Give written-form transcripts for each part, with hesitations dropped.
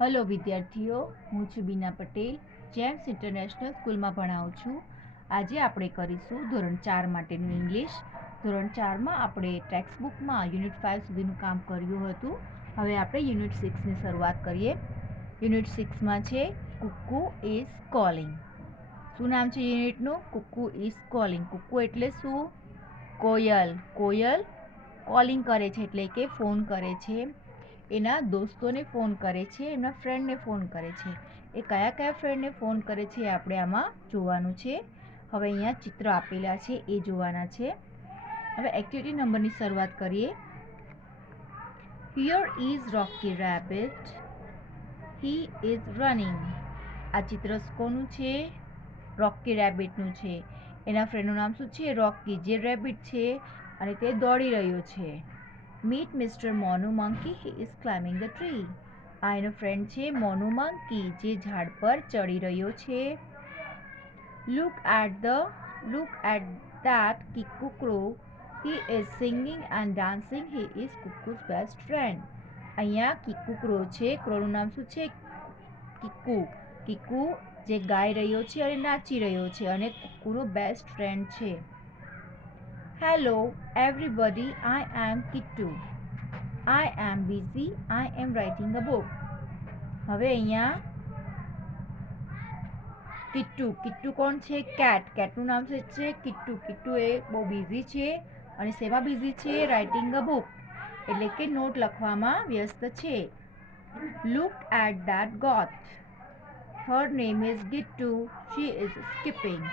Hello વિદ્યાર્થીઓ, હું છું બીના પટેલ. જેમ્સ ઇન્ટરનેશનલ સ્કૂલમાં ભણાવું છું. આજે આપણે કરીશું ધોરણ 4 માટેનું ઇંગ્લિશ. ધોરણ 4માં આપણે ટેક્સ્ટ બુકમાં યુનિટ 5 સુધીનું કામ કર્યું હતું. હવે આપણે યુનિટ 6ની શરૂઆત કરીએ. યુનિટ 6માં છે કુક્કુ ઇઝ કોલિંગ. શું નામ છે યુનિટનું? Kukku is calling. કુક્કુ એટલે શું? કોયલ. કોયલ કોલિંગ કરે છે એટલે કે ફોન કરે છે. એના દોસ્તોને ફોન કરે છે, એમના ફ્રેન્ડને ફોન કરે છે. એ કયા કયા ફ્રેન્ડને ફોન કરે છે એ આપણે આમાં જોવાનું છે. હવે અહીંયા ચિત્ર આપેલા છે એ જોવાના છે. હવે એક્ટિવિટી નંબરની શરૂઆત કરીએ. Here is Rocky rabbit. He is running. આ ચિત્ર કોનું છે? રોકી રેબિટનું છે. એના ફ્રેન્ડનું નામ શું છે? રોકી, જે રેબિટ છે અને તે દોડી રહ્યો છે. Meet mister Monu monkey, he is climbing the tree. આ એનો ફ્રેન્ડ છે મોનુ મંકી, જે ઝાડ પર ચડી રહ્યો છે. Look at that Kikku crow, he is singing and dancing, he is Kukku's best friend. અહીંયા કિક્કુ ક્રો છે. ક્રોનું નામ શું છે? કિક્કુ. કિક્કુ જે ગાઈ રહ્યો છે અને નાચી રહ્યો છે અને કુક્કુનો બેસ્ટ ફ્રેન્ડ છે. Hello everybody, I am Kittu. I am busy. I am writing a book. હવે અહીંયા કિટ્ટુ. કિટ્ટુ કોણ છે? કેટ. કેટનું નામ છે કિટ્ટુ. કિટ્ટુ એ બહુ બિઝી છે અને શેમાં બિઝી છે? રાઇટિંગ અ બુક, એટલે કે નોટ લખવામાં વ્યસ્ત છે. Look at that goat. Her name is Gittu. She is skipping.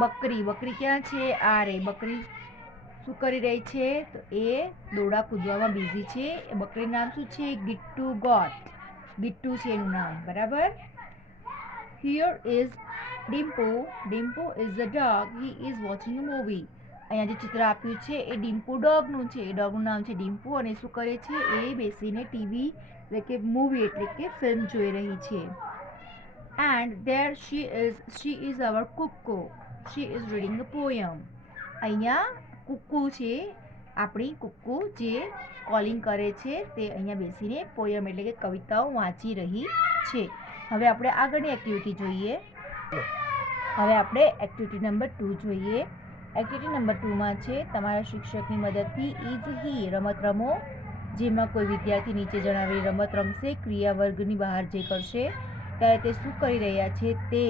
બકરી. બકરી ક્યાં છે? આ રે. બકરી શું કરી રહી છે? તો એ દોડા કૂદવામાં બિઝી છે. એ બકરીનું નામ શું છે? ગિટ્ટુ ગોટ. ગિટ્ટુ છે એનું નામ. બરાબર. Here is Dimpu. Dimpu is a dog. He is watching a movie. અહીંયા જે ચિત્ર આપ્યું છે એ ડિમ્પુ ડોગનું છે. એ ડોગનું નામ છે ડિમ્પુ અને શું કરે છે? એ બેસીને ટીવી એટલે કે મૂવી એટલે કે ફિલ્મ જોઈ રહી છે. And there she is our Kukku. She is reading a poem. અહીંયા કુક્કુ છે, આપણી કુક્કુ જે કોલિંગ કરે છે તે અહીંયા બેસીને પોયમ એટલે કે કવિતાઓ વાંચી રહી છે. હવે આપણે આગળની એક્ટિવિટી જોઈએ. હવે આપણે એક્ટિવિટી નંબર 2 જોઈએ. એક્ટિવિટી નંબર 2માં છે તમારા શિક્ષકની મદદથી ઇઝ હી રમત રમો. જેમાં કોઈ વિદ્યાર્થી નીચે જણાવેલી રમત રમશે. ક્રિયા વર્ગની બહાર જે કરશે ત્યારે તે શું કરી રહ્યા છે તે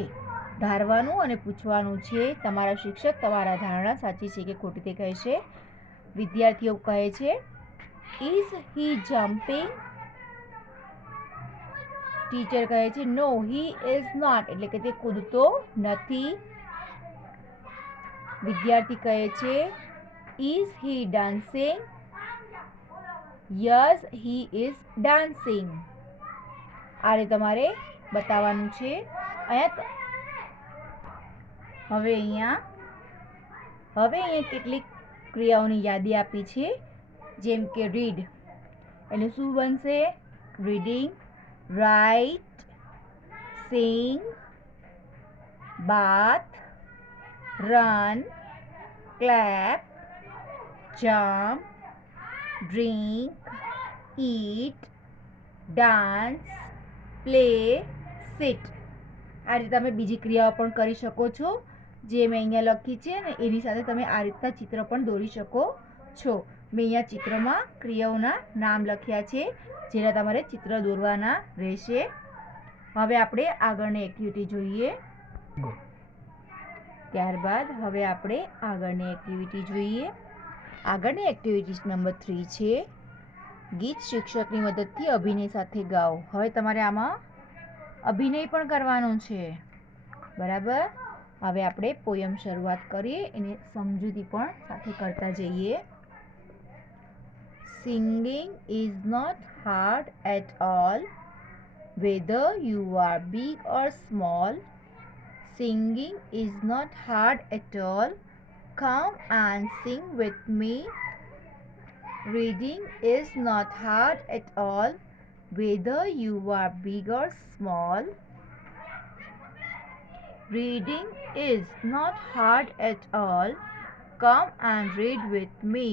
ધારવાનું અને પૂછવાનું છે. તમારા શિક્ષક તમારા ધારણા સાચી છે કે ખોટી તે કહેશે. વિદ્યાર્થીઓ કહે છે ઇઝ હી જમ્પિંગ. ટીચર કહે છે નો હી ઇઝ નોટ, એટલે કે તે કૂદતો નથી. વિદ્યાર્થી કહે છે is he dancing. Yes he is dancing. આ રીતે તમારે બતાવવાનું છે. હવે અહીંયા કેટલીક ક્રિયાઓની યાદી આપી છે. જેમ કે રીડ, એટલે શું બનશે? Reading. Write, sing, bath, run, clap, jump, drink, eat, dance, play, sit. આ રીતે તમે બીજી ક્રિયાઓ પણ કરી શકો છો જે મેં અહીંયા લખી છે ને એની સાથે તમે આ રીતના ચિત્ર પણ દોરી શકો છો. મેં અહીંયા ચિત્રમાં ક્રિયાઓના નામ લખ્યા છે જેના તમારે ચિત્ર દોરવાના રહેશે. હવે આપણે આગળની એક્ટિવિટી જોઈએ. ત્યારબાદ હવે આપણે આગળની એક્ટિવિટી જોઈએ. આગળની એક્ટિવિટી નંબર 3 છે ગીત શિક્ષકની મદદથી અભિનય સાથે ગાઓ. હવે તમારે આમાં અભિનય પણ કરવાનો છે. બરાબર. હવે આપણે પોયમ શરૂઆત કરીએ, એને સમજૂતી પણ સાથે કરતા જઈએ. Singing is not hard at all, whether you are big or small. Singing is not hard at all. Come and sing with me. Reading is not hard at all, whether you are big or small. Reading is not hard at all. Come and read with me.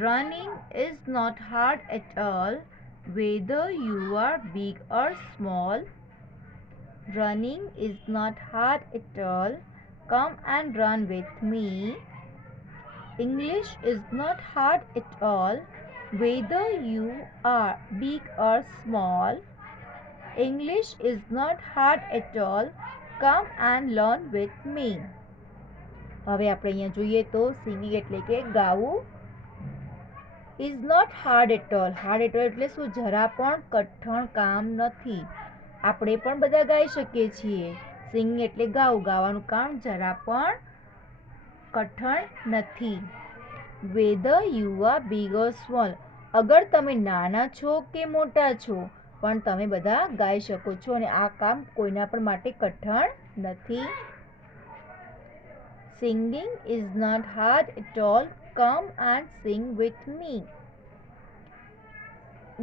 Running is not hard at all, whether you are big or small. Running is not hard at all. Come and run with me. English is not hard at all, whether you are big or small. English is not hard at all. Come and learn with me. હવે આપણે અહીંયા જોઈએ તો singing એટલે કે ગાવું is not hard at all. Hard at all એટલે શું? જરા પણ કઠણ કામ નથી. આપણે પણ બધા ગાઈ શકીએ છીએ. સિંગિંગ એટલે ગાવું. ગાવાનું કામ જરા પણ કઠણ નથી. Whether you are big or small. અગર તમે નાના છો કે મોટા છો પણ તમે બધા ગાઈ શકો છો અને આ કામ કોઈના પણ માટે કઠણ નથી. Singing is not hard at all. Come and sing with me.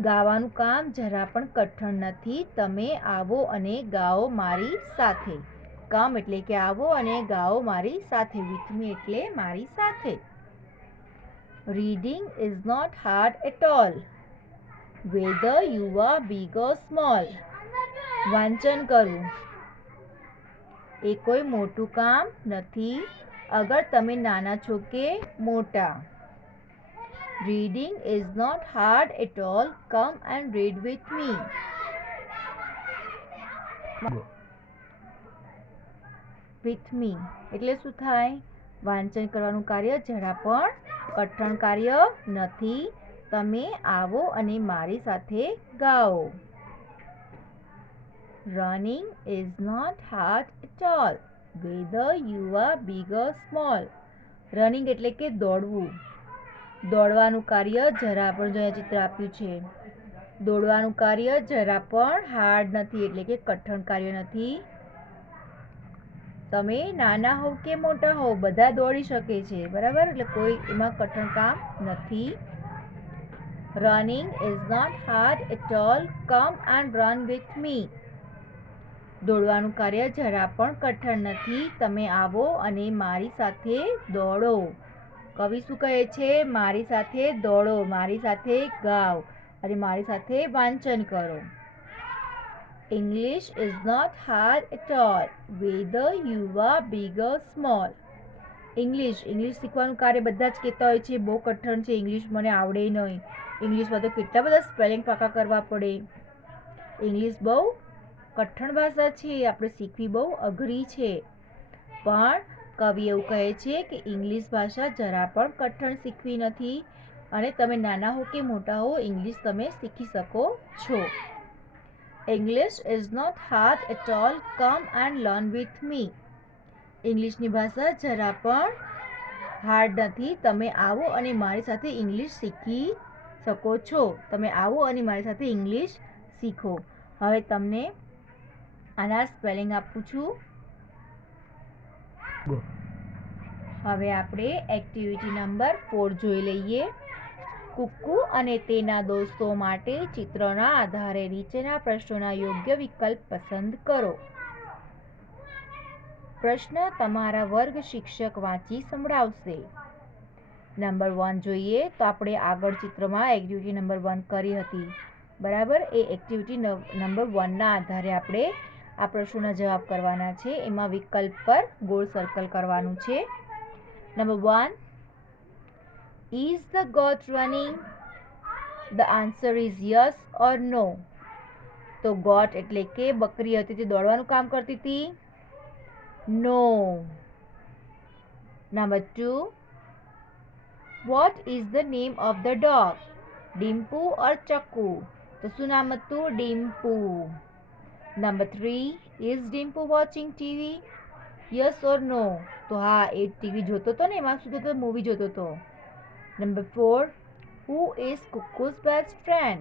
ગાવાનું કામ જરા પણ કઠણ નથી. તમે આવો અને ગાઓ મારી સાથે. કમ એટલે કે આવો અને ગાઓ મારી સાથે. with me એટલે મારી સાથે. Reading is not hard at all, whether you are big or small. વાંચન કરવું એ કોઈ મોટું કામ નથી અગર તમે નાના છો કે મોટા. Reading is not hard at all. Come and read with me. With me એટલે શું થાય? વાંચન કરવાનું કાર્ય જરા પણ કઠણ કાર્ય નથી. તમે આવો અને મારી સાથે ગાઓ. Running is not hard at all, whether you are big or small. Running એટલે કે દોડવું. દોડવાનું કાર્ય જરા પણ, જો અહીંયા ચિત્ર આપ્યું છે, દોડવાનું કાર્ય જરા પણ હાર્ડ નથી એટલે કે કઠણ કાર્ય નથી. તમે નાના હોવ કે મોટા હોવ બધા દોડી શકે છે, બરાબર? એટલે કોઈ એમાં કઠણ કામ નથી. Running is not hard at all. Come and run with me. દોડવાનું કાર્ય જરા પણ કઠણ નથી. તમે આવો અને મારી સાથે દોડો. કવિ શું કહે છે? મારી સાથે દોડો, મારી સાથે ગાઓ અને મારી સાથે વાંચન કરો. English is not hard at all, whether you are big or small. English શીખવાનું કાર્ય બધા જ કહેતા હોય છે બહુ કઠણ છે, ઇંગ્લિશ મને આવડે નહીં. ઇંગ્લિશમાં તો કેટલા બધા સ્પેલિંગ પાકા કરવા પડે. ઇંગ્લિશ બહુ કઠણ ભાષા છે, આપણે શીખવી બહુ અઘરી છે. પણ કવિ એવું કહે છે કે ઇંગ્લિશ ભાષા જરા પણ કઠણ શીખવી નથી અને તમે નાના હો કે મોટા હો ઇંગ્લિશ તમે શીખી શકો છો. English is not hard at all. Come and learn with me. ઇંગ્લિશની ભાષા જરા પણ હાર્ડ નથી. તમે આવો અને મારી સાથે ઇંગ્લિશ શીખી શકો છો. તમે આવો અને મારી સાથે ઇંગ્લિશ શીખો. હવે તમને આના સ્પેલિંગ આપું છું. હવે આપણે એક્ટિવિટી નંબર 4 જોઈ લઈએ. કુક્કુ અને તેના દોસ્તો માટે ચિત્રના આધારે નીચેના પ્રશ્નોના યોગ્ય વિકલ્પ પસંદ કરો. પ્રશ્ન તમારા વર્ગ શિક્ષક વાંચી સંભળાવશે. નંબર 1 જોઈએ તો આપણે આગળ ચિત્રમાં એક્ટિવિટી નંબર 1 કરી હતી, બરાબર? એ એક્ટિવિટી નંબર 1ના આધારે આપણે આ પ્રશ્નોના જવાબ કરવાના છે. એમાં વિકલ્પ પર ગોળ સર્કલ કરવાનું છે. Number 1, is the goat running? The answer is yes or no. તો goat એટલે કે બકરી હતી તે દોડવાનું કામ કરતી હતી. No. Number 2, what is the name of the dog? Dimpu or Chakku? તો શું નામ હતું? Dimpu. Number 3, is Dimpu watching TV? Yes or no? તો હા, એ ટીવી જોતો હતો ને, એમાં શું જોતો? મૂવી જોતો હતો. Number 4, who is Kukku's best friend?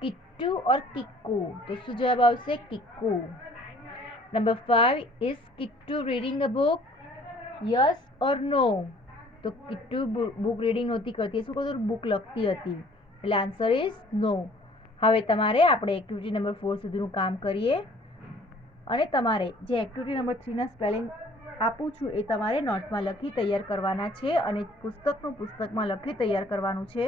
Kittu or Kikku? તો શું જવાબ આવશે? Kikku. Number 5, is Kittu reading a book? Yes or no? તો કિટ્ટુ બુક રીડિંગ નહોતી કરતી, શું કરતું? બુક લખતી હતી. એટલે આન્સર ઇઝ નો. હવે તમારે આપણે એક્ટિવિટી નંબર 4 સુધીનું કામ કરીએ અને તમારે જે એક્ટિવિટી નંબર 3ના સ્પેલિંગ આપું છું એ તમારે નોટમાં લખી તૈયાર કરવાના છે અને પુસ્તકમાં લખી તૈયાર કરવાનું છે.